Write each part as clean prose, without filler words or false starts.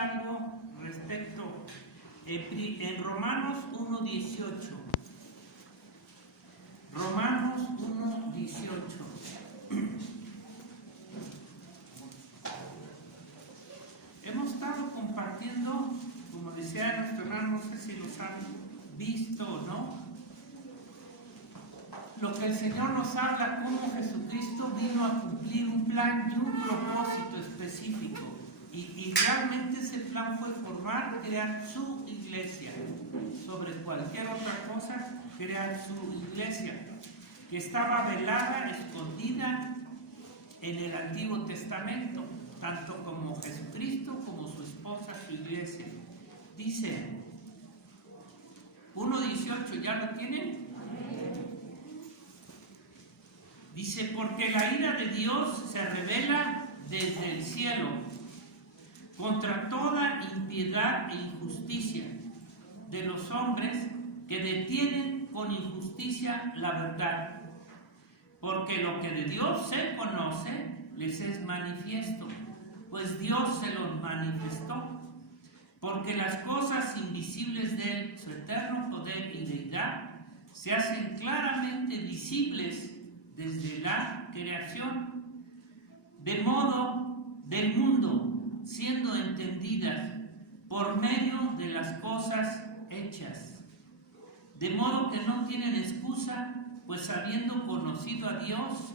algo respecto en Romanos 1:18. Romanos 1:18. Hemos estado compartiendo, como decía nuestro hermano, no sé si los han visto o no, lo que el Señor nos habla, cómo Jesucristo vino a cumplir un plan y un propósito específico. Y realmente ese plan fue formar, crear su iglesia. Sobre cualquier otra cosa, crear su iglesia, que estaba velada, escondida en el Antiguo Testamento, tanto como Jesucristo, como su esposa, su iglesia. Dice 1:18, ¿ya lo tienen? Dice, porque la ira de Dios se revela desde el cielo contra toda impiedad e injusticia de los hombres que detienen con injusticia la verdad. Porque lo que de Dios se conoce les es manifiesto, pues Dios se los manifestó. Porque las cosas invisibles de Él, su eterno poder y deidad, se hacen claramente visibles desde la creación, de modo del mundo, siendo entendidas por medio de las cosas hechas, de modo que no tienen excusa, pues habiendo conocido a Dios,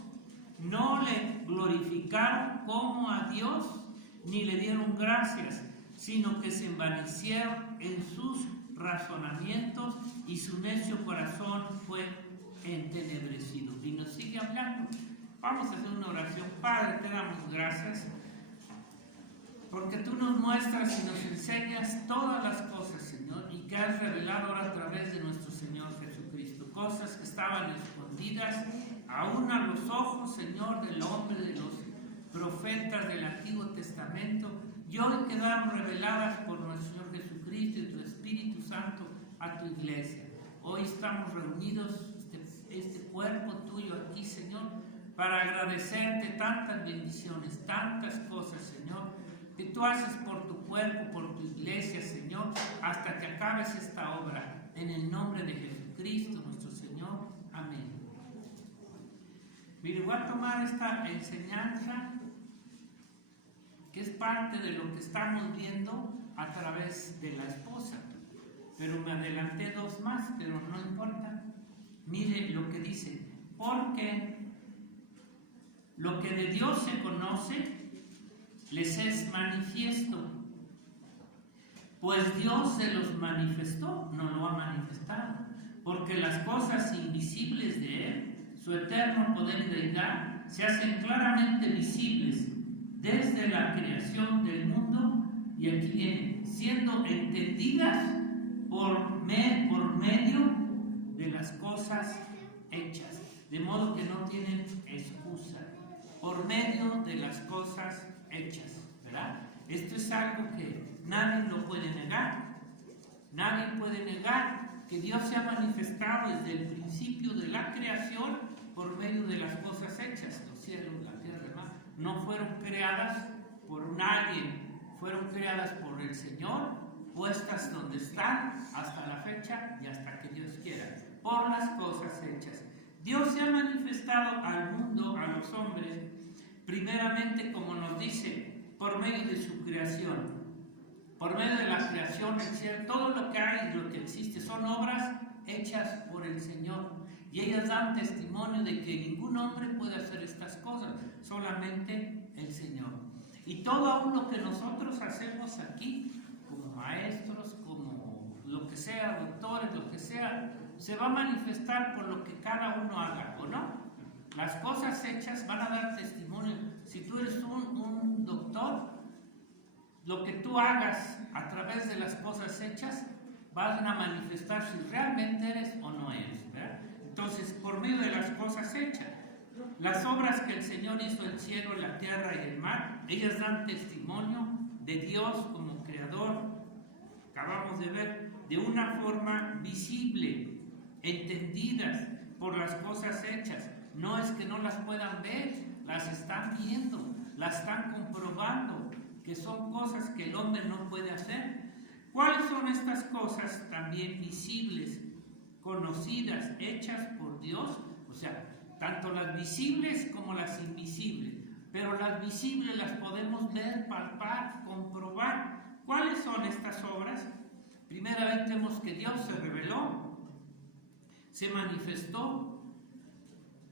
no le glorificaron como a Dios, ni le dieron gracias, sino que se envanecieron en sus razonamientos y su necio corazón fue entenebrecido. Y nos sigue hablando. Vamos a hacer una oración. Padre, te damos gracias porque tú nos muestras y nos enseñas todas las cosas, Señor, y que has revelado ahora a través de nuestro Señor Jesucristo, cosas que estaban escondidas aún a los ojos, Señor, del hombre, de los profetas del Antiguo Testamento, y hoy quedaron reveladas por nuestro Señor Jesucristo y tu Espíritu Santo a tu iglesia. Hoy estamos reunidos, este cuerpo tuyo aquí, Señor, para agradecerte tantas bendiciones, tantas cosas, Señor, que tú haces por tu cuerpo, por tu iglesia, Señor, hasta que acabes esta obra. En el nombre de Jesucristo, nuestro Señor. Amén. Mire, voy a tomar esta enseñanza, que es parte de lo que estamos viendo a través de la esposa. Pero me adelanté dos más, pero no importa. Mire lo que dice, porque lo que de Dios se conoce les es manifiesto, pues Dios se los manifestó, no lo ha manifestado, porque las cosas invisibles de Él, su eterno poder y deidad, se hacen claramente visibles desde la creación del mundo, y aquí viene, siendo entendidas por medio de las cosas hechas, de modo que no tienen excusa, por medio de las cosas hechas, ¿verdad? Esto es algo que nadie lo puede negar. Nadie puede negar que Dios se ha manifestado desde el principio de la creación por medio de las cosas hechas. Los cielos, la tierra, el mar, no fueron creadas por nadie, fueron creadas por el Señor, puestas donde están hasta la fecha y hasta que Dios quiera, por las cosas hechas. Dios se ha manifestado al mundo, a los hombres, primeramente, como nos dice, por medio de su creación. Por medio de la creación, es decir, todo lo que hay y lo que existe son obras hechas por el Señor. Y ellas dan testimonio de que ningún hombre puede hacer estas cosas, solamente el Señor. Y todo aún lo que nosotros hacemos aquí, como maestros, como lo que sea, doctores, lo que sea, se va a manifestar por lo que cada uno haga, ¿o no? Las cosas hechas van a dar testimonio. Si tú eres un doctor, lo que tú hagas a través de las cosas hechas van a manifestar si realmente eres o no eres, ¿verdad? Entonces, por medio de las cosas hechas, las obras que el Señor hizo, el cielo, la tierra y el mar, ellas dan testimonio de Dios como creador. Acabamos de ver, de una forma visible, entendidas por las cosas hechas. No es que no las puedan ver, las están viendo, las están comprobando, que son cosas que el hombre no puede ¿Cuáles son estas cosas también visibles, conocidas, hechas por Dios? O sea, tanto las visibles como las invisibles. Pero las visibles las podemos ver, palpar, comprobar. ¿Cuáles son estas obras? Primeramente vemos que Dios se reveló, se manifestó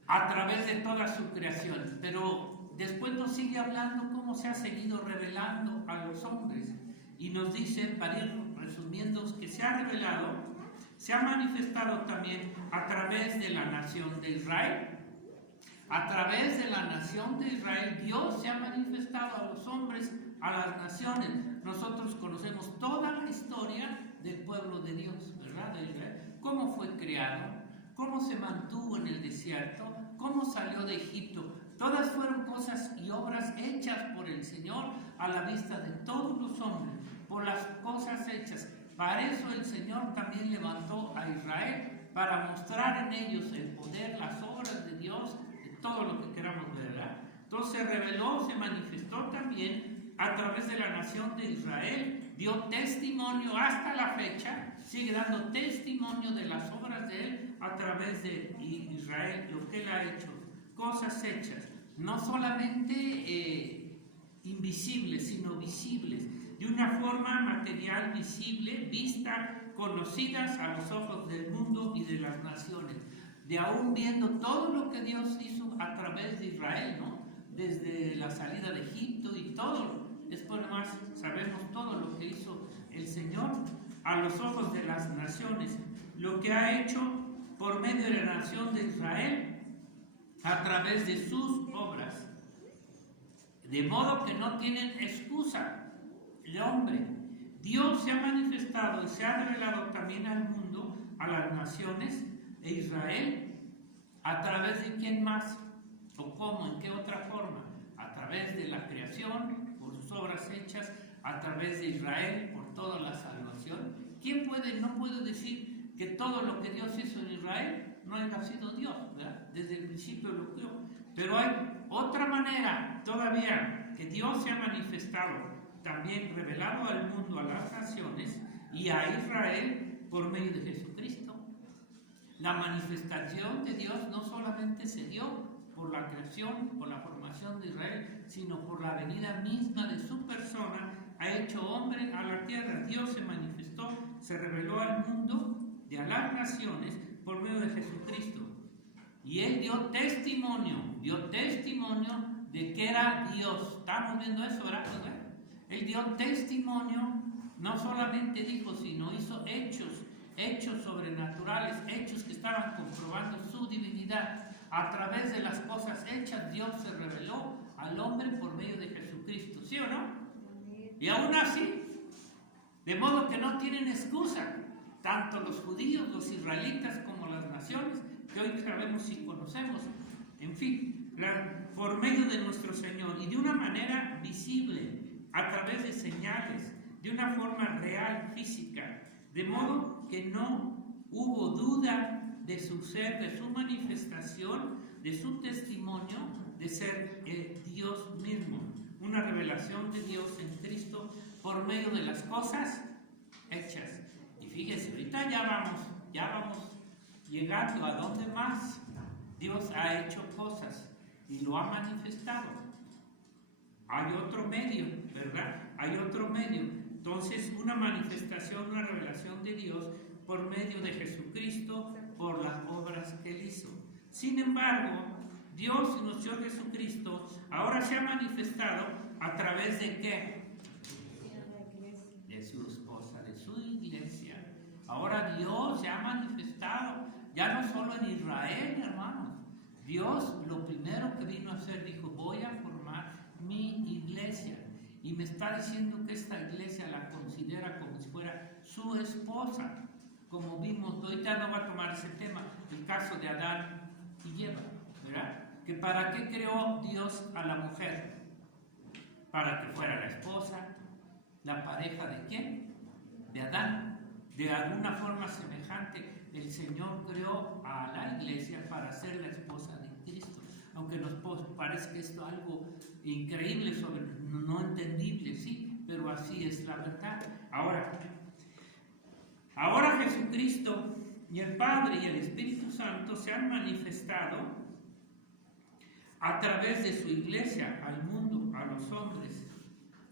a través de toda su creación. Pero después nos sigue hablando cómo se ha seguido revelando a los hombres. Y nos dice, para ir resumiendo, que se ha revelado, se ha manifestado también a través de la nación de Israel. A través de la nación de Israel, Dios se ha manifestado a los hombres, a las naciones. Nosotros conocemos toda la historia del pueblo de Dios, ¿verdad? De Israel. Cómo fue creado, cómo se mantuvo en el desierto, cómo salió de Egipto. Todas fueron cosas y obras hechas por el Señor a la vista de todos los hombres, por las cosas hechas. Para eso el Señor también levantó a Israel, para mostrar en ellos el poder, las obras de Dios, todo lo que queramos ver, ¿verdad? Entonces se reveló, se manifestó también a través de la nación de Israel, dio testimonio hasta la fecha, sigue dando testimonio de las obras de Él a través de Israel, lo que Él ha hecho, cosas hechas, no solamente invisibles, sino visibles, de una forma material, visible, vista, conocidas a los ojos del mundo y de las naciones. De aún viendo todo lo que Dios hizo a través de Israel, ¿no? Desde la salida de Egipto y todo. Después más sabemos todo lo que hizo el Señor a los ojos de las naciones. Lo que ha hecho por medio de la nación de Israel a través de sus obras. De modo que no tienen excusa el hombre. Dios se ha manifestado y se ha revelado también al mundo, a las naciones, de Israel, ¿a través de quién más? ¿O cómo? ¿En qué otra forma? A través de la creación, por sus obras hechas, a través de Israel, por toda la salvación. ¿Quién no puede decir que todo lo que Dios hizo en Israel no haya sido Dios, ¿verdad? Desde el principio lo creó. Pero hay otra manera todavía que Dios se ha manifestado, también revelado al mundo, a las naciones y a Israel por medio de Jesucristo. La manifestación de Dios no solamente se dio por la creación, por la formación de Israel, sino por la venida misma de su persona, ha hecho hombre a la tierra. Dios se manifestó, se reveló al mundo y a las naciones por medio de Jesucristo. Y Él dio testimonio de que era Dios. ¿Estamos viendo eso, verdad? Él dio testimonio, no solamente dijo, sino hizo hechos sobrenaturales, hechos que estaban comprobando su divinidad. A través de las cosas hechas, Dios se reveló al hombre por medio de Jesucristo, ¿sí o no? Y aún así, de modo que no tienen excusa, tanto los judíos, los israelitas, como las naciones, que hoy sabemos y conocemos, en fin, por medio de nuestro Señor, y de una manera visible, a través de señales, de una forma real, física, de modo que no hubo duda de su ser, de su manifestación, de su testimonio, de ser Dios mismo. Una revelación de Dios en Cristo por medio de las cosas hechas. Y fíjese, ahorita ya vamos llegando a donde más Dios ha hecho cosas y lo ha manifestado. Hay otro medio, ¿verdad? Hay otro medio. Entonces, una manifestación, una revelación de Dios por medio de Jesucristo, por las obras que Él hizo. Sin embargo, Dios y nuestro Señor Jesucristo ahora se ha manifestado a través de ¿qué? De su esposa, de su iglesia. Ahora Dios se ha manifestado, ya no solo en Israel, hermanos. Dios lo primero que vino a hacer, dijo, voy a formar mi iglesia. Y me está diciendo que esta iglesia la considera como si fuera su esposa. Como vimos, ahorita no va a tomar ese tema, el caso de Adán y Eva, ¿verdad? Que para qué creó Dios a la mujer, para que fuera la esposa, la pareja de ¿quién? De Adán. De alguna forma semejante, el Señor creó a la iglesia para ser la esposa de Cristo. Aunque nos parece que esto es algo increíble, no entendible, sí, pero así es la verdad. Ahora, Ahora Jesucristo y el Padre y el Espíritu Santo se han manifestado a través de su iglesia al mundo, a los hombres.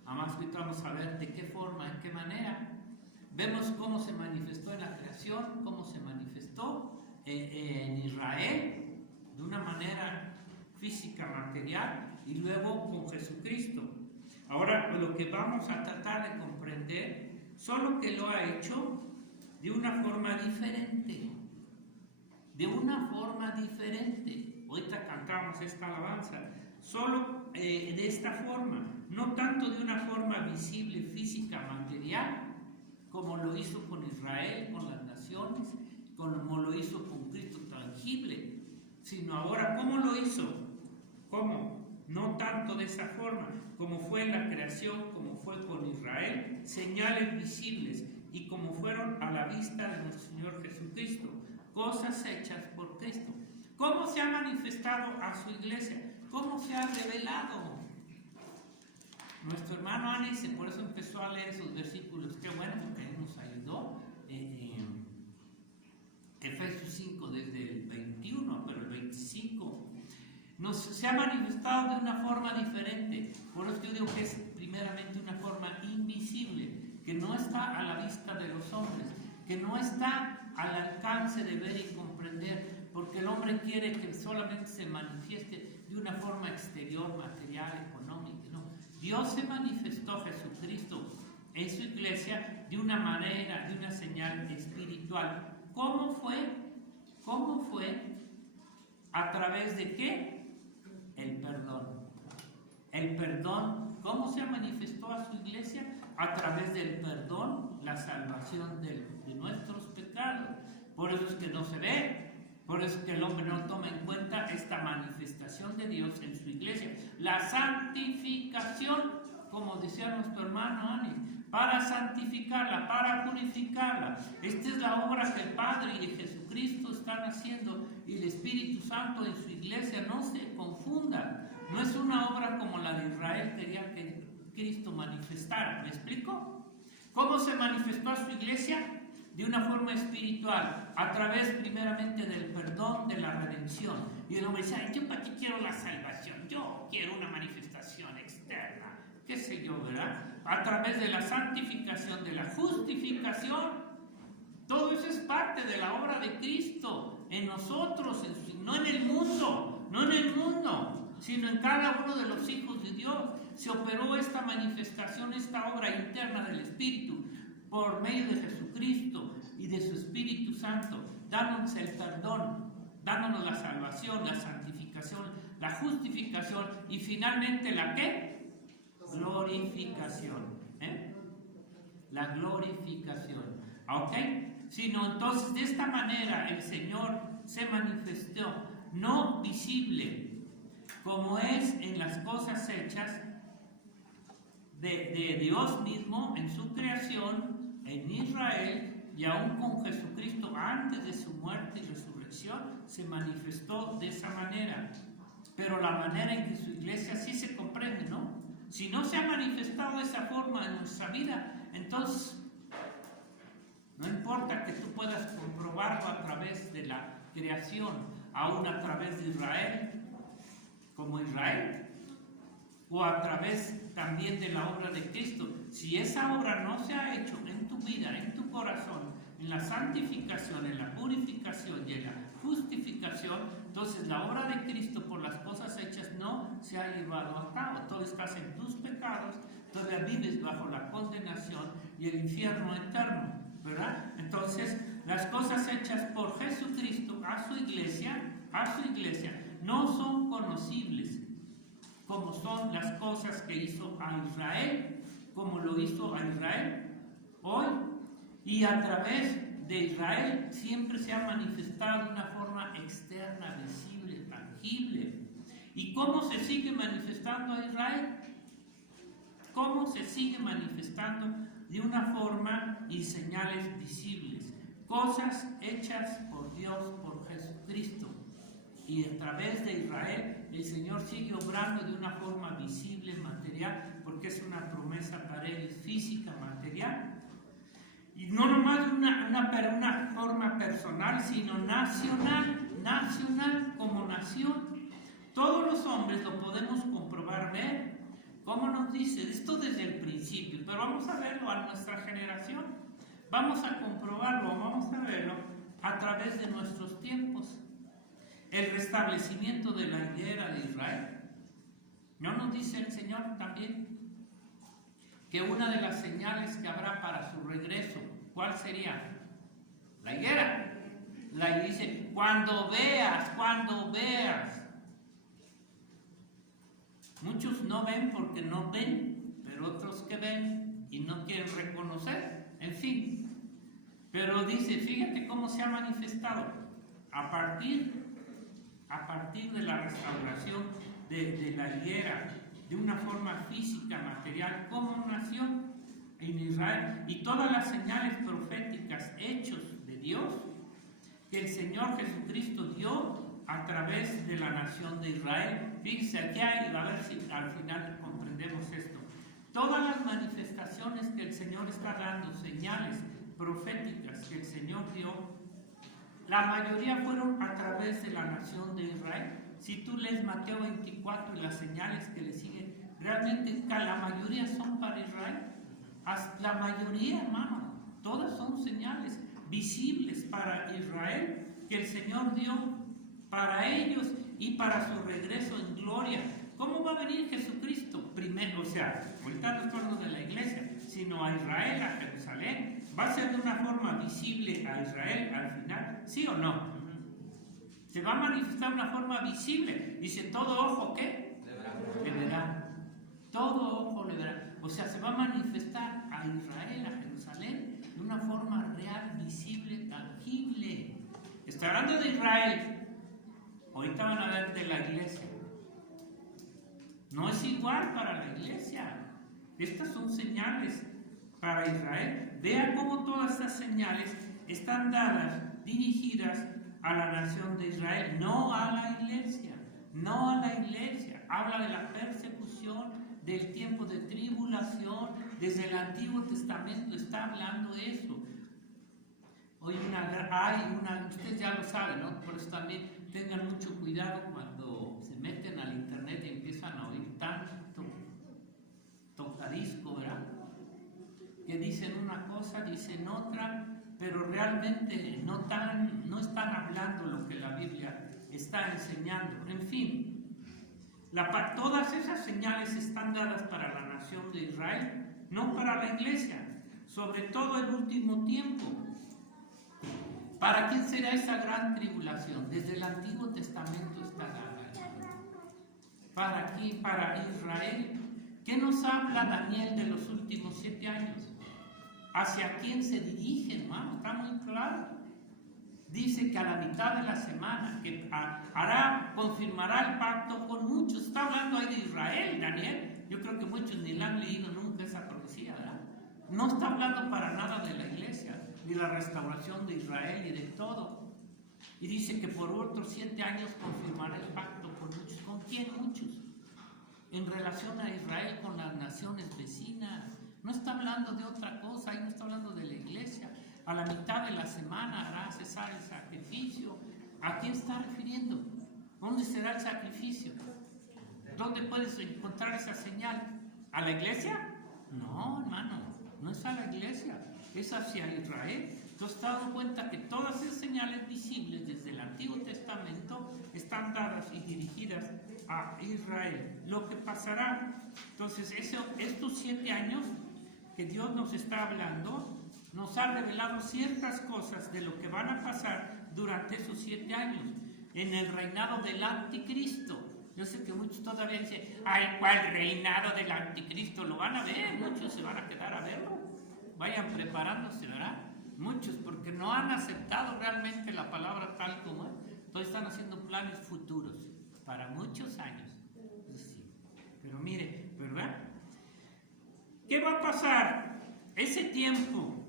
Además, ahorita vamos a ver de qué forma, en qué manera. Vemos cómo se manifestó en la creación, cómo se manifestó en Israel de una manera física, material, y luego con Jesucristo. Ahora, lo que vamos a tratar de comprender, solo que lo ha hecho de una forma diferente. De una forma diferente. Ahorita cantamos esta alabanza. Solo de esta forma. No tanto de una forma visible, física, material, como lo hizo con Israel, con las naciones, como lo hizo con Cristo tangible, sino ahora, ¿cómo lo hizo? ¿Cómo? No tanto de esa forma, como fue en la creación, como fue con Israel, señales visibles, y como fueron a la vista de nuestro Señor Jesucristo, cosas hechas por Cristo. ¿Cómo se ha manifestado a su iglesia? ¿Cómo se ha revelado? Nuestro hermano Anis, por eso empezó a leer esos versículos. Qué bueno, porque él nos ayudó. Efesios 5, desde el 21, pero el 25, se ha manifestado de una forma diferente. Por eso yo digo que es primeramente una forma invisible, que no está a la vista de los hombres, que no está al alcance de ver y comprender, porque el hombre quiere que solamente se manifieste de una forma exterior, material, económica. No. Dios se manifestó, Jesucristo, en su iglesia de una manera, de una señal espiritual. ¿Cómo fue? ¿Cómo fue? ¿A través de qué? El perdón. El perdón. ¿Cómo se manifestó a su iglesia? A través del perdón, la salvación de nuestros pecados. Por eso es que no se ve. Por eso es que el hombre no toma en cuenta esta manifestación de Dios en su iglesia. La santificación, como decía nuestro hermano Ani, para santificarla, para purificarla. Esta es la obra que el Padre y Jesucristo están haciendo, y el Espíritu Santo en su iglesia. No se confunda. No es una obra como la de Israel quería que Cristo manifestara. ¿Me explico? ¿Cómo se manifestó a su iglesia? De una forma espiritual, a través primeramente del perdón, de la redención. Y el hombre dice, ay, ¿yo para qué quiero la salvación? Yo quiero una manifestación externa, qué sé yo, ¿verdad? A través de la santificación, de la justificación. Todo eso es parte de la obra de Cristo en nosotros, no en el mundo, no en el mundo, sino en cada uno de los hijos de Dios. Se operó esta manifestación, esta obra interna del Espíritu, por medio de Jesucristo y de su Espíritu Santo, dándonos el perdón, dándonos la salvación, la santificación, la justificación y finalmente ¿la qué? Glorificación. La glorificación. ¿Ok? Sino entonces de esta manera el Señor se manifestó, no visible, como es en las cosas hechas de Dios mismo en su creación, en Israel, y aún con Jesucristo antes de su muerte y resurrección, se manifestó de esa manera. Pero la manera en que su iglesia sí se comprende, ¿no? Si no se ha manifestado de esa forma en nuestra vida, entonces no importa que tú puedas comprobarlo a través de la creación, aún a través de Israel, como Israel, o a través también de la obra de Cristo. Si esa obra no se ha hecho en tu vida, en tu corazón, en la santificación, en la purificación y en la justificación, entonces la obra de Cristo por las cosas hechas no se ha llevado a cabo. Tú estás en tus pecados, todavía vives bajo la condenación y el infierno eterno, ¿verdad? Entonces, las cosas hechas por Jesucristo a su iglesia, no son conocibles, como son las cosas que hizo a Israel, como lo hizo a Israel hoy, y a través de Israel siempre se ha manifestado de una forma externa, visible, tangible. ¿Y cómo se sigue manifestando a Israel? ¿Cómo se sigue manifestando? De una forma y señales visibles, cosas hechas por Dios, por Jesucristo. Y a través de Israel el Señor sigue obrando de una forma visible, material, porque es una promesa para él, física, material. Y no nomás una forma personal, sino nacional como nación. Todos los hombres lo podemos comprobar, ver, como nos dice, esto desde el principio, pero vamos a verlo a nuestra generación, vamos a comprobarlo, vamos a verlo a través de nuestros tiempos. El restablecimiento de la higuera de Israel. ¿No nos dice el Señor también que una de las señales que habrá para su regreso, cuál sería? La higuera. La dice, cuando veas. Muchos no ven porque no ven, pero otros que ven y no quieren reconocer, en fin. Pero dice, fíjate cómo se ha manifestado a partir de la restauración de la higuera, de una forma física, material, como nación en Israel, y todas las señales proféticas, hechos de Dios, que el Señor Jesucristo dio a través de la nación de Israel. Fíjense, aquí hay, a ver si al final comprendemos esto. Todas las manifestaciones que el Señor está dando, señales proféticas que el Señor dio, la mayoría fueron a través de la nación de Israel. Si tú lees Mateo 24 y las señales que le siguen, realmente la mayoría son para Israel. La mayoría, hermano, todas son señales visibles para Israel que el Señor dio para ellos y para su regreso en gloria. ¿Cómo va a venir Jesucristo? Primero, o sea, ahorita no estamos de la iglesia, sino a Israel, a Jerusalén. ¿Va a ser de una forma visible a Israel al final? ¿Sí o no? Se va a manifestar de una forma visible. Dice, todo ojo, ¿qué? Le verá. Todo ojo le verá. O sea, se va a manifestar a Israel, a Jerusalén, de una forma real, visible, tangible. Está hablando de Israel. Ahorita van a ver de la iglesia. No es igual para la iglesia. Estas son señales para Israel. Vean cómo todas estas señales están dadas, dirigidas a la nación de Israel, no a la iglesia. No a la iglesia. Habla de la persecución, del tiempo de tribulación. Desde el Antiguo Testamento está hablando eso. Hoy ustedes ya lo saben, ¿no? Por eso también tengan mucho cuidado cuando se meten al internet y empiezan a oír tanto tocadisco, ¿verdad? Que dicen una cosa, dicen otra, pero realmente no están hablando lo que la Biblia está enseñando. En fin, todas esas señales están dadas para la nación de Israel, no para la iglesia, sobre todo el último tiempo. ¿Para quién será esa gran tribulación? Desde el Antiguo Testamento está dada. ¿Para quién? Para Israel. ¿Qué nos habla Daniel de los últimos 7 años? ¿Hacia quién se dirige, hermano? Está muy claro. Dice que a la mitad de la semana, que confirmará el pacto con muchos. Está hablando ahí de Israel, Daniel. Yo creo que muchos ni la han leído nunca esa profecía, ¿verdad? No está hablando para nada de la iglesia, ni la restauración de Israel, y de todo. Y dice que por otros 7 años confirmará el pacto con muchos. ¿Con quién muchos? En relación a Israel con las naciones vecinas. No está hablando de otra cosa, ahí no está hablando de la iglesia. A la mitad de la semana hará cesar el sacrificio. ¿A quién está refiriendo? ¿Dónde será el sacrificio? ¿Dónde puedes encontrar esa señal? ¿A la iglesia? No, hermano, no es a la iglesia, es hacia Israel. Entonces, te has dado cuenta que todas esas señales visibles desde el Antiguo Testamento están dadas y dirigidas a Israel. Lo que pasará, entonces, estos 7 años que Dios nos está hablando, nos ha revelado ciertas cosas de lo que van a pasar durante esos 7 años, en el reinado del anticristo. Yo sé que muchos todavía dicen, ay, ¿cuál reinado del anticristo? Lo van a ver, muchos se van a quedar a verlo. Vayan preparándose, ¿verdad? Muchos, porque no han aceptado realmente la palabra tal como es. Entonces están haciendo planes futuros para muchos años. Sí. Pero mire, ¿verdad? ¿Qué va a pasar? Ese tiempo,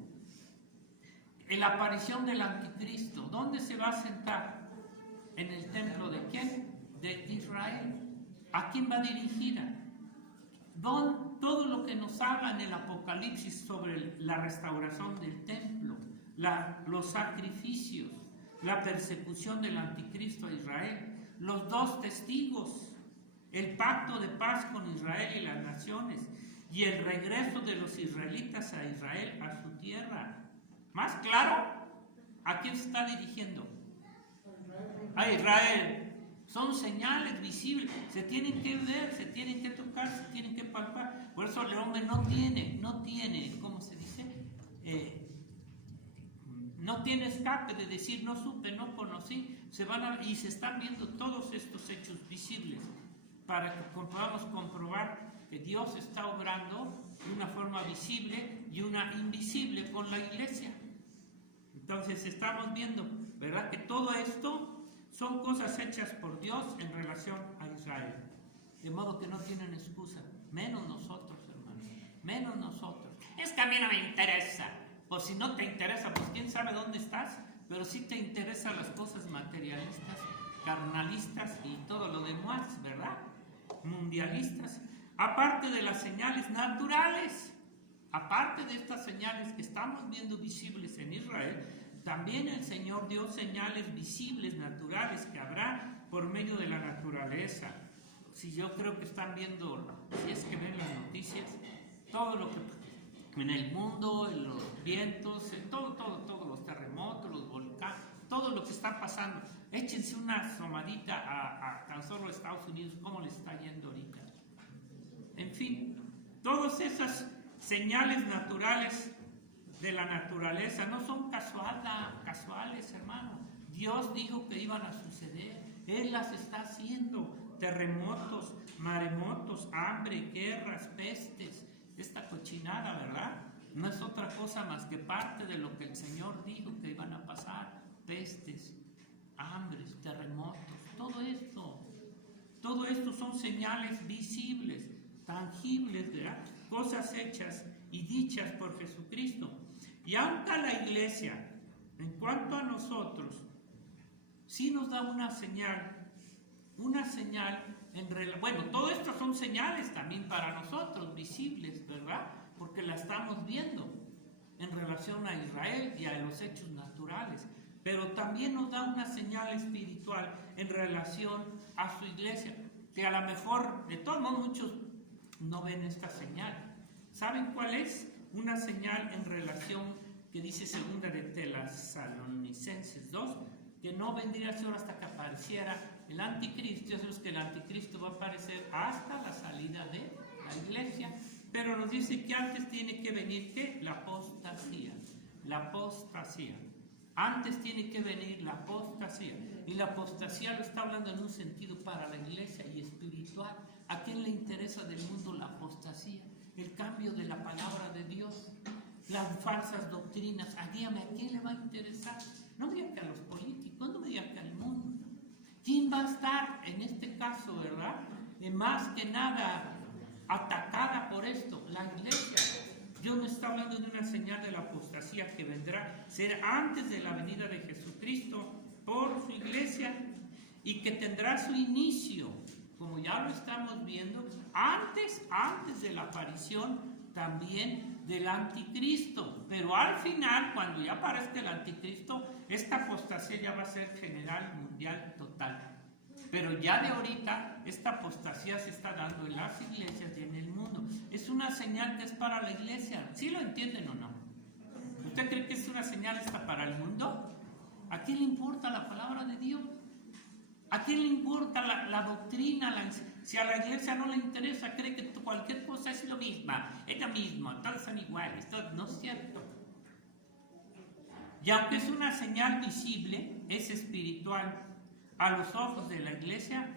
en la aparición del anticristo, ¿dónde se va a sentar? ¿En el templo de quién? De Israel. ¿A quién va dirigida? Todo lo que nos habla en el Apocalipsis sobre la restauración del templo, los sacrificios, la persecución del anticristo a Israel, los 2 testigos, el pacto de paz con Israel y las naciones, y el regreso de los israelitas a Israel, a su tierra. ¿Más claro? ¿A quién se está dirigiendo? A Israel. Son señales visibles, se tienen que ver, se tienen que tocar, se tienen que palpar. Por eso el hombre no tiene, ¿cómo se dice? No tiene escape de decir no supe, no conocí. Y se están viendo todos estos hechos visibles para que podamos comprobar que Dios está obrando de una forma visible y una invisible con la iglesia. Entonces estamos viendo, ¿verdad?, que todo esto son cosas hechas por Dios en relación a Israel. De modo que no tienen excusa, menos nosotros, hermanos, menos nosotros. Es que a mí no me interesa. Pues si no te interesa, pues quién sabe dónde estás, pero sí te interesan las cosas materialistas, carnalistas y todo lo demás, ¿verdad? Mundialistas. Aparte de las señales naturales, aparte de estas señales que estamos viendo visibles en Israel, también el Señor dio señales visibles, naturales, que habrá por medio de la naturaleza. Si yo creo que están viendo, si es que ven las noticias, todo lo que en el mundo, en los vientos, todos los terremotos, los volcanes, todo lo que está pasando. Échense una asomadita a tan solo Estados Unidos, cómo les está yendo ahorita. En fin, todas esas señales naturales de la naturaleza no son casuales, hermano. Dios dijo que iban a suceder. Él las está haciendo. Terremotos, maremotos, hambre, guerras, pestes, esta cochinada, ¿verdad? No es otra cosa más que parte de lo que el Señor dijo que iban a pasar. Pestes, hambres, terremotos, todo esto son señales visibles, tangibles, ¿verdad? Cosas hechas y dichas por Jesucristo. Y aunque a la iglesia, en cuanto a nosotros, sí nos da una señal bueno, todo esto son señales también para nosotros, visibles, ¿verdad? Porque la estamos viendo en relación a Israel y a los hechos naturales, pero también nos da una señal espiritual en relación a su iglesia, que a lo mejor, de todos modos, muchos no ven esta señal. ¿Saben cuál es? Una señal en relación que dice segunda de Tesalonicenses 2, que no vendría a ser hasta que apareciera el anticristo. Ya sabemos que el anticristo va a aparecer hasta la salida de la iglesia, pero nos dice que antes tiene que venir, ¿qué? La apostasía. Antes tiene que venir la apostasía. Y la apostasía lo está hablando en un sentido para la iglesia y espiritual. ¿A quién le interesa del mundo la apostasía? El cambio de la palabra de Dios, las falsas doctrinas. Dígame, ¿a quién le va a interesar? No me diga que a los políticos, no me diga que al mundo. ¿Quién va a estar en este caso, verdad? Más que nada atacada por esto, la iglesia. Dios no está hablando de una señal de la apostasía que vendrá, será antes de la venida de Jesucristo por su iglesia y que tendrá su inicio, como ya lo estamos viendo, antes de la aparición también del anticristo. Pero al final, cuando ya aparezca el anticristo, esta apostasía ya va a ser general, mundial, total. Pero ya de ahorita, esta apostasía se está dando en las iglesias y en el mundo. Es una señal que es para la iglesia. ¿Sí lo entienden o no? ¿Usted cree que es una señal esta para el mundo? ¿A quién le importa la palabra de Dios? ¿A quién le importa la doctrina? Si a la iglesia no le interesa, cree que cualquier cosa es lo mismo, todos son iguales. No es cierto. Y aunque es una señal visible, es espiritual a los ojos de la iglesia,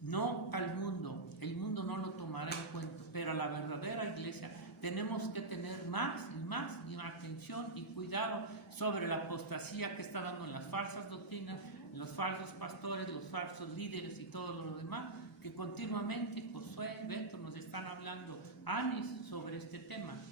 no al mundo. El mundo no lo tomará en cuenta, pero a la verdadera iglesia tenemos que tener más atención y cuidado sobre la apostasía que está dando en las falsas doctrinas, los falsos pastores, los falsos líderes y todo lo demás, que continuamente Josué y Beto nos están hablando sobre este tema.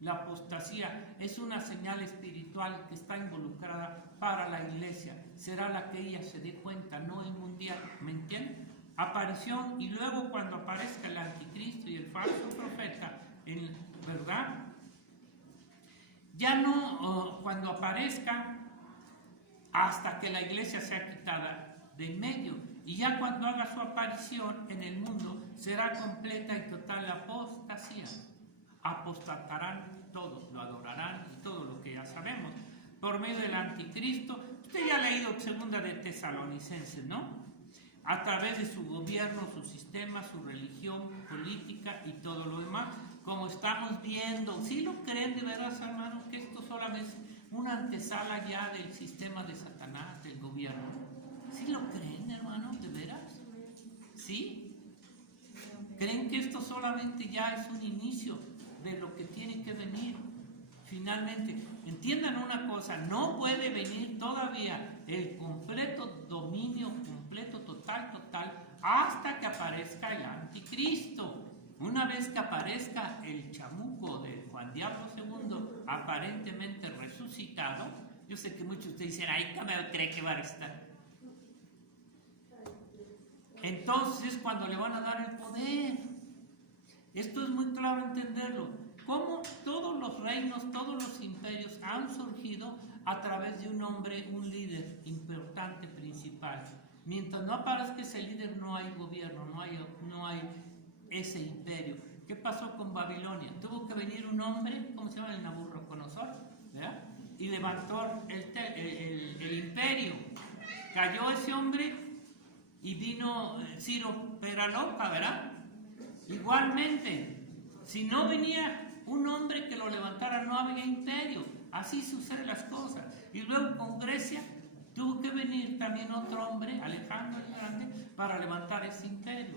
La apostasía es una señal espiritual que está involucrada para la iglesia. Será la que ella se dé cuenta, no el mundial. ¿Me entienden? Aparición, y luego cuando aparezca el anticristo y el falso profeta, ¿verdad? ya no cuando aparezca hasta que la iglesia sea quitada de en medio. Y ya cuando haga su aparición en el mundo será completa y total apostasía. Apostatarán todos, lo adorarán y todo lo que ya sabemos. Por medio del anticristo, usted ya ha leído segunda de Tesalonicenses, ¿no? A través de su gobierno, su sistema, su religión, política y todo lo demás, como estamos viendo. ¿Sí lo creen de veras, hermanos, que esto solamente es una antesala ya del sistema de Satanás, del gobierno? ¿Sí lo creen, hermanos, de veras? ¿Sí? ¿Creen que esto solamente ya es un inicio de lo que tiene que venir? Finalmente, entiendan una cosa, no puede venir todavía el completo dominio, completo, total, hasta que aparezca el anticristo. Una vez que aparezca el chamuco de Juan Diablo II, aparentemente resucitado, yo sé que muchos de ustedes dicen, ay, ¿cómo cree que va a estar? Entonces es cuando le van a dar el poder. Esto es muy claro entenderlo. Cómo todos los reinos, todos los imperios han surgido a través de un hombre, un líder importante, principal. Mientras no aparezca ese líder, no hay gobierno, no hay ese imperio. ¿Qué pasó con Babilonia? Tuvo que venir un hombre, ¿cómo se llama? El Nabucodonosor, ¿verdad? Y levantó el imperio. Cayó ese hombre y vino Ciro Peraloca, ¿verdad? Igualmente, si no venía un hombre que lo levantara, no había imperio. Así suceden las cosas. Y luego con Grecia tuvo que venir también otro hombre, Alejandro el Grande, para levantar ese imperio.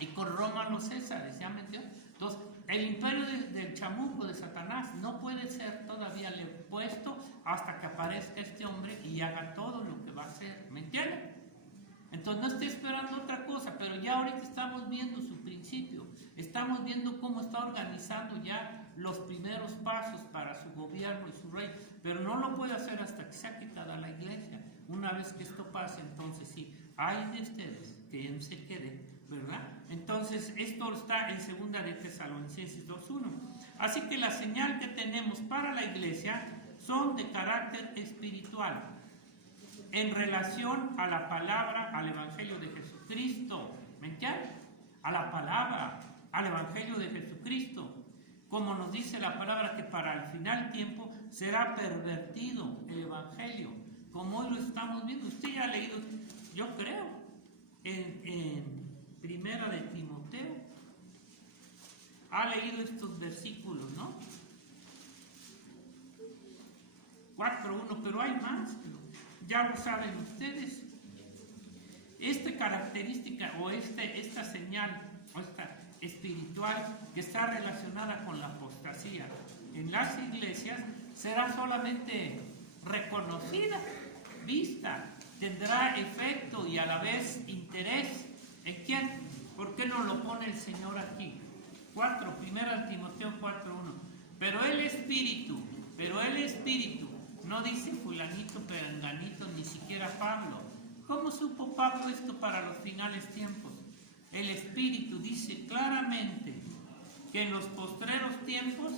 Y con Roma los Césares, ¿ya me entiendes? Entonces, el imperio del chamuco de Satanás no puede ser todavía puesto hasta que aparezca este hombre y haga todo lo que va a hacer. ¿Me entienden? Entonces no estoy esperando otra cosa, pero ya ahorita estamos viendo su principio, estamos viendo cómo está organizando ya los primeros pasos para su gobierno y su rey, pero no lo puede hacer hasta que sea quitada la iglesia. Una vez que esto pase, entonces sí, hay de ustedes que él se quede, ¿verdad? Entonces esto está en segunda de Tesalonicenses 2:1. Así que la señal que tenemos para la iglesia son de carácter espiritual, en relación a la palabra, al Evangelio de Jesucristo. ¿Me entiendes? A la palabra, al Evangelio de Jesucristo. Como nos dice la palabra que para el final tiempo será pervertido el Evangelio. Como hoy lo estamos viendo. Usted ya ha leído, yo creo, en Primera de Timoteo. Ha leído estos versículos, ¿no? 4:1, pero hay más, ya lo saben ustedes. Esta característica o esta señal o esta espiritual que está relacionada con la apostasía en las iglesias será solamente reconocida, vista, tendrá efecto y a la vez interés. ¿En quién? ¿Por qué no lo pone el Señor aquí? 4, 1 Timoteo 4:1. Pero el Espíritu, no dice fulanito, perenganito, ni siquiera Pablo. ¿Cómo supo Pablo esto para los finales tiempos? El Espíritu dice claramente que en los postreros tiempos,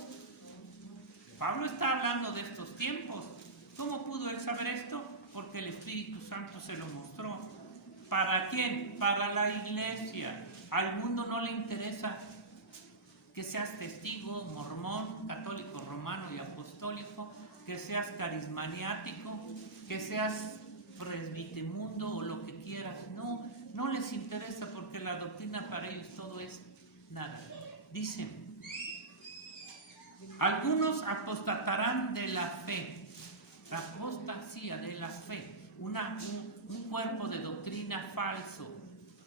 Pablo está hablando de estos tiempos. ¿Cómo pudo él saber esto? Porque el Espíritu Santo se lo mostró. ¿Para quién? Para la iglesia. Al mundo no le interesa que seas testigo, mormón, católico, romano y apostólico, que seas carismaniático, que seas presbitemundo o lo que quieras. No les interesa porque la doctrina para ellos todo es nada. Dicen, algunos apostatarán de la fe, la apostasía de la fe, un cuerpo de doctrina falso,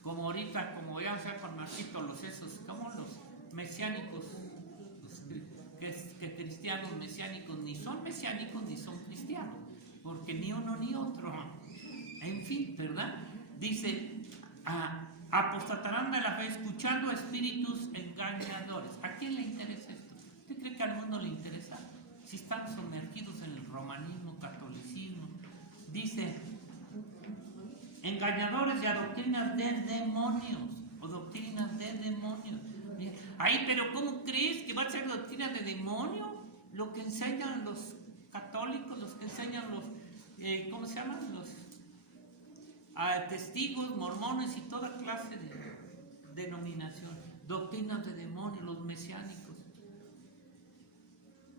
como ahorita, como ya se con Marquito, los mesiánicos, que cristianos mesiánicos ni son mesiánicos ni son cristianos, porque ni uno ni otro, en fin, ¿verdad? Dice, apostatarán de la fe escuchando a espíritus engañadores. ¿A quién le interesa esto? ¿Usted cree que al mundo le interesa? Si están sumergidos en el romanismo, catolicismo. Dice, engañadores y a doctrinas de demonios, o doctrinas de demonios. Ay, pero ¿cómo crees que va a ser doctrina de demonio? lo que enseñan los católicos, los que enseñan los, ¿cómo se llaman? Los testigos, mormones y toda clase de denominación, doctrinas de demonios, los mesiánicos,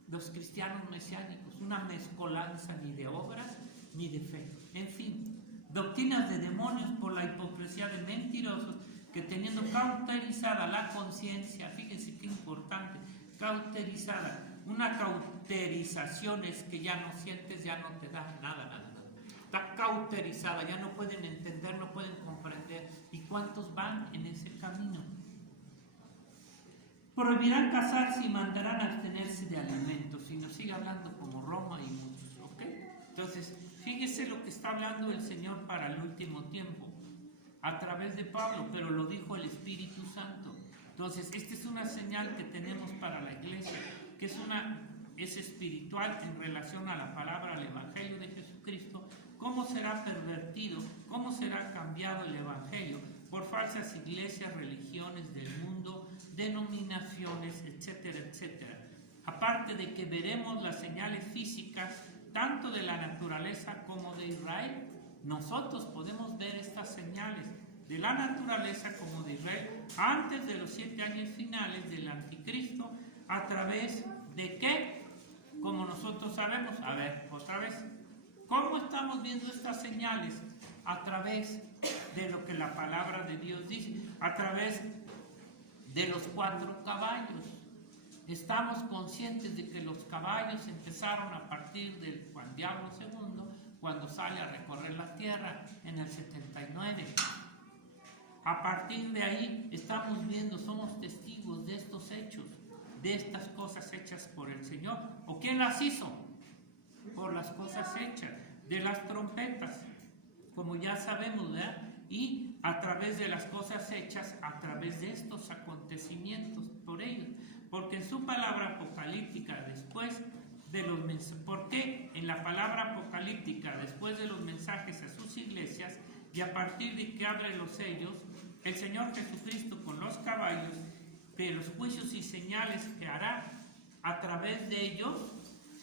los cristianos mesiánicos, una mezcolanza ni de obras ni de fe, en fin, doctrinas de demonios por la hipocresía de mentirosos que teniendo cauterizada la conciencia, fíjense qué importante, cauterizada, una cauterización es que ya no sientes, ya no te da nada. Está cauterizada, ya no pueden entender, no pueden comprender. ¿Y cuántos van en ese camino? Prohibirán casarse y mandarán a abstenerse de alimentos. Y nos sigue hablando como Roma y muchos, ¿ok? Entonces, fíjese lo que está hablando el Señor para el último tiempo, a través de Pablo, pero lo dijo el Espíritu Santo. Entonces, esta es una señal que tenemos para la iglesia, que es espiritual en relación a la palabra, al Evangelio de Jesucristo. ¿Cómo será pervertido? ¿Cómo será cambiado el Evangelio por falsas iglesias, religiones del mundo, denominaciones, etcétera, etcétera? Aparte de que veremos las señales físicas, tanto de la naturaleza como de Israel, nosotros podemos ver estas señales de la naturaleza como de Israel antes de los 7 años finales del anticristo, a través de qué, como nosotros sabemos, a ver, otra vez, ¿cómo estamos viendo estas señales? A través de lo que la palabra de Dios dice, a través de los 4 caballos. Estamos conscientes de que los caballos empezaron a partir del Juan Diablo II, cuando sale a recorrer la tierra en el 79. A partir de ahí estamos viendo, somos testigos de estos hechos, de estas cosas hechas por el Señor. ¿O quién las hizo? Por las cosas hechas, de las trompetas, como ya sabemos, ¿verdad? Y a través de las cosas hechas, a través de estos acontecimientos, por ellos. Porque en su palabra apocalíptica, después de los mensajes, ¿por qué en la palabra apocalíptica, después de los mensajes a sus iglesias, y a partir de que abre los sellos, el Señor Jesucristo con los caballos, de los juicios y señales que hará a través de ellos,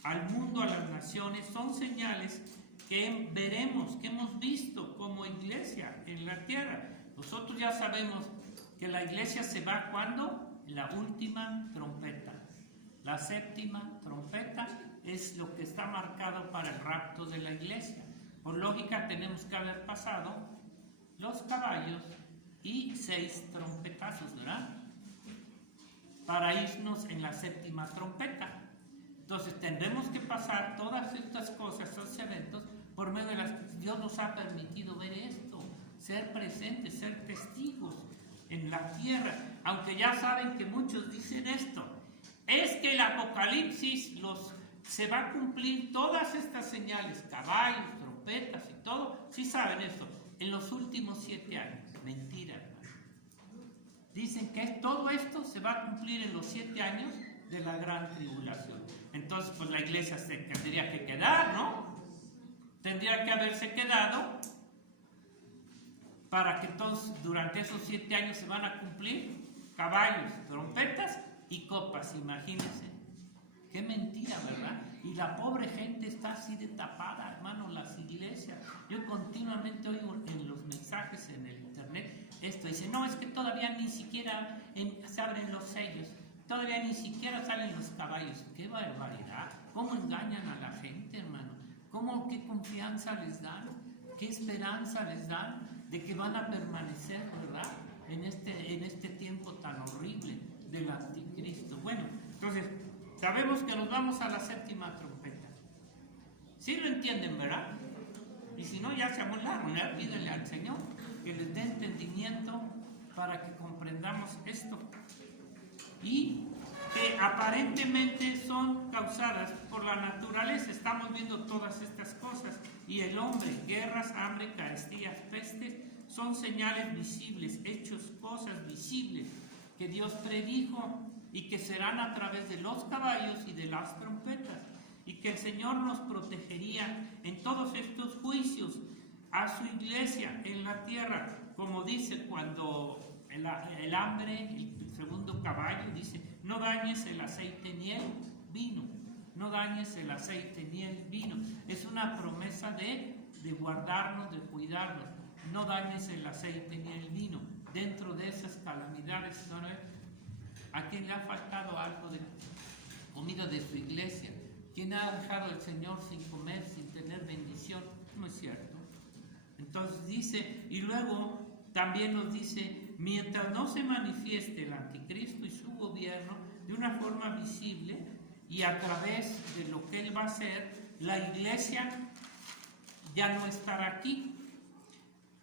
al mundo, a las naciones, son señales que veremos, que hemos visto como iglesia en la tierra? Nosotros ya sabemos que la iglesia se va cuando la última trompeta, la 7ª trompeta es lo que está marcado para el rapto de la iglesia. Por lógica tenemos que haber pasado los caballos y 6 trompetazos, ¿verdad? Para irnos en la 7ª trompeta. Entonces tendremos que pasar todas estas cosas, estos eventos, por medio de las que Dios nos ha permitido ver esto, ser presentes, ser testigos en la tierra. Aunque ya saben que muchos dicen esto, es que el Apocalipsis se va a cumplir todas estas señales, caballos, trompetas y todo. Sí saben esto, en los últimos 7 años. Mentira, hermano. Dicen que todo esto se va a cumplir en los 7 años de la gran tribulación. Entonces, pues la iglesia se tendría que quedar, ¿no? Tendría que haberse quedado para que todos durante esos 7 años se van a cumplir caballos, trompetas y copas, imagínense. Qué mentira, ¿verdad? Y la pobre gente está así de tapada, hermano, las iglesias. Yo continuamente oigo en los mensajes en el internet esto, dice, no, es que todavía ni siquiera se abren los sellos, todavía ni siquiera salen los caballos. ¡Qué barbaridad! ¿Cómo engañan a la gente, hermano? ¿Qué confianza les dan? ¿Qué esperanza les dan de que van a permanecer, verdad? En este tiempo tan horrible del anticristo. Bueno, entonces, sabemos que nos vamos a la 7ª trompeta. ¿Sí lo entienden, verdad? Y si no, ya se amolaron, ¿eh? Pídenle al Señor que les dé entendimiento para que comprendamos esto. Y que aparentemente son causadas por la naturaleza. Estamos viendo todas estas cosas. Y el hombre, guerras, hambre, carestías, pestes, son señales visibles, hechos, cosas visibles que Dios predijo y que serán a través de los caballos y de las trompetas. Y que el Señor nos protegería en todos estos juicios a su iglesia en la tierra. Como dice cuando el hambre, el segundo caballo, dice, no dañes el aceite ni el vino. no dañes el aceite ni el vino. Es una promesa de guardarnos, de cuidarnos. No dañes el aceite ni el vino. Dentro de esas calamidades, ¿no? ¿A quién le ha faltado algo de comida de su iglesia? ¿Quién ha dejado al Señor sin comer, sin tener bendición? No es cierto. Entonces dice, y luego también nos dice, mientras no se manifieste el anticristo y su gobierno de una forma visible y a través de lo que él va a hacer, la iglesia ya no estará aquí.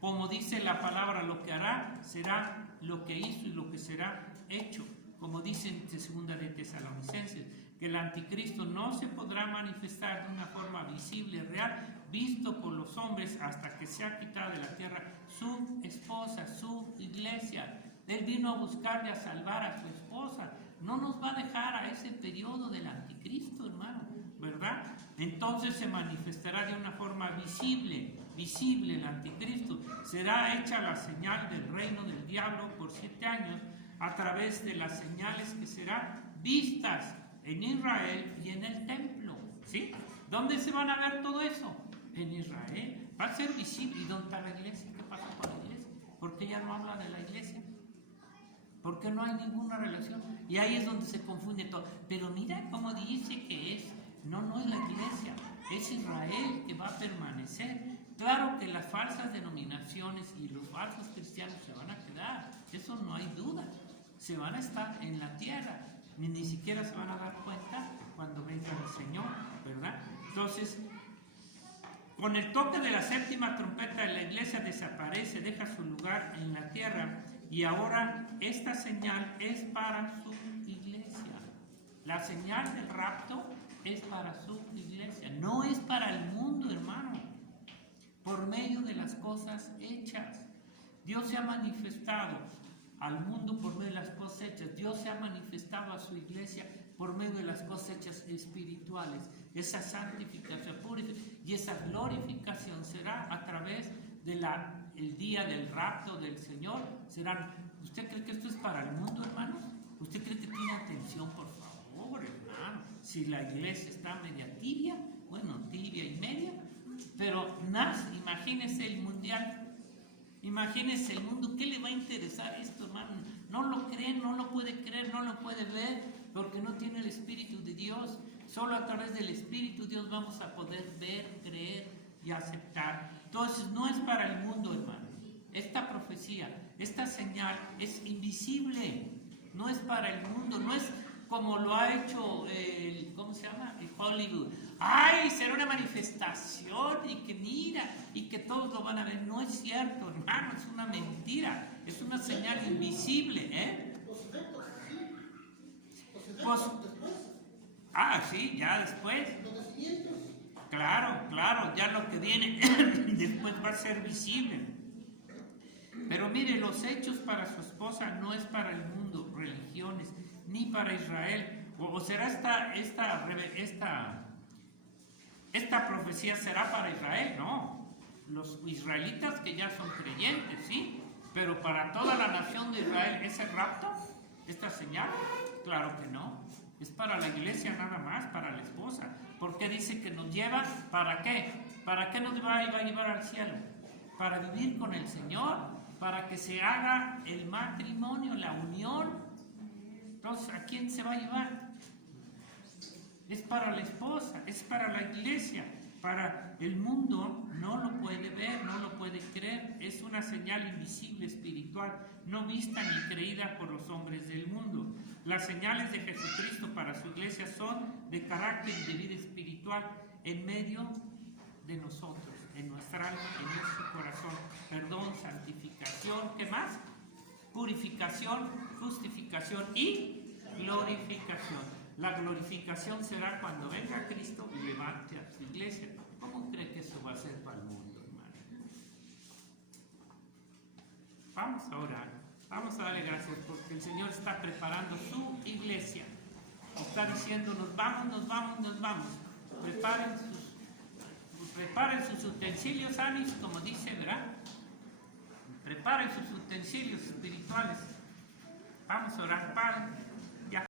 Como dice la palabra, lo que hará será lo que hizo y lo que será hecho. Como dice en 2 de Tesalonicenses, que el anticristo no se podrá manifestar de una forma visible, real, visto por los hombres hasta que sea quitada de la tierra su esposa, su iglesia. Él vino a buscar y a salvar a su esposa. No nos va a dejar a ese periodo del anticristo, hermano, ¿verdad? Entonces se manifestará de una forma visible el anticristo. Será hecha la señal del reino del diablo por 7 años a través de las señales que serán vistas en Israel y en el templo, ¿sí? ¿Dónde se van a ver todo eso? En Israel. Va a ser visible. ¿Y dónde está la iglesia? ¿Qué pasa con la iglesia? ¿Por qué ya no habla de la iglesia? ¿Por qué no hay ninguna relación? Y ahí es donde se confunde todo. Pero mira cómo dice que es. No es la iglesia. Es Israel que va a permanecer. Claro que las falsas denominaciones y los falsos cristianos se van a quedar. Eso no hay duda. Se van a estar en la tierra. Ni siquiera se van a dar cuenta cuando venga el Señor, ¿verdad? Entonces, con el toque de la séptima trompeta, la iglesia desaparece, deja su lugar en la tierra, y ahora esta señal es para su iglesia. La señal del rapto es para su iglesia, no es para el mundo, hermano. Por medio de las cosas hechas, Dios se ha manifestado al mundo por medio de las cosas hechas. Dios se ha manifestado a su iglesia por medio de las cosas hechas espirituales. Esa santificación, purificación y esa glorificación será a través del día del rapto del Señor. ¿Usted cree que esto es para el mundo, hermanos? ¿Usted cree que tiene atención, por favor, hermano? Si la iglesia está media tibia, bueno, tibia y media, pero imagínese el mundial. Imagínese el mundo, ¿qué le va a interesar esto, hermano? No lo cree, no lo puede creer, no lo puede ver, porque no tiene el Espíritu de Dios. Solo a través del Espíritu de Dios vamos a poder ver, creer y aceptar. Entonces, no es para el mundo, hermano. Esta profecía, esta señal es invisible, no es para el mundo, no es como lo ha hecho ¿cómo se llama? El Hollywood. ¡Ay, será una manifestación! Y que mira, y que todos lo van a ver. No es cierto, hermano, es una mentira. Es una señal invisible, ¿eh? Pues, sí, ya después. Claro, ya lo que viene después va a ser visible. Pero mire, los hechos para su esposa no es para el mundo, religiones, ni para Israel. O será esta profecía será para Israel, no. Los israelitas que ya son creyentes, sí, pero para toda la nación de Israel, ¿ese rapto? ¿Esta señal? Claro que no. Es para la iglesia nada más, para la esposa. Porque dice que nos lleva, ¿para qué? ¿Para qué nos va a llevar al cielo? Para vivir con el Señor, para que se haga el matrimonio, la unión. Entonces, ¿a quién se va a llevar? Es para la esposa, es para la iglesia. Para el mundo no lo puede ver, no lo puede creer. Es una señal invisible espiritual, no vista ni creída por los hombres del mundo. Las señales de Jesucristo para su iglesia son de carácter y de vida espiritual en medio de nosotros, en nuestra alma, en nuestro corazón. Perdón, santificación, ¿qué más? Purificación, justificación y glorificación. La glorificación será cuando venga Cristo y levante a su iglesia. ¿Cómo cree que eso va a ser para el mundo, hermano? Vamos a orar. Vamos a darle gracias porque el Señor está preparando su iglesia. Está diciendo, nos vamos. Preparen sus utensilios, Anis, como dice, ¿verdad? Preparen sus utensilios espirituales. Vamos a orar, Padre.